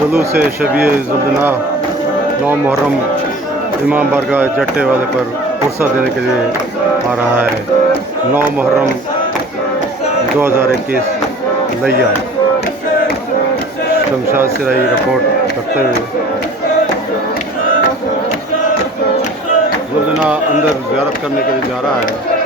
जलूस शबी ज़ुवालजनाह 9 मुहर्रम इमाम बरगाह जट्टे वाले पर पुरसा देने के लिए आ रहा है। 9 मुहर्रम 2021 लिया शमशाद सिराई रिपोर्ट करते हुए ज़ुवालजनाह अंदर ज़ियारत करने के लिए जा रहा है।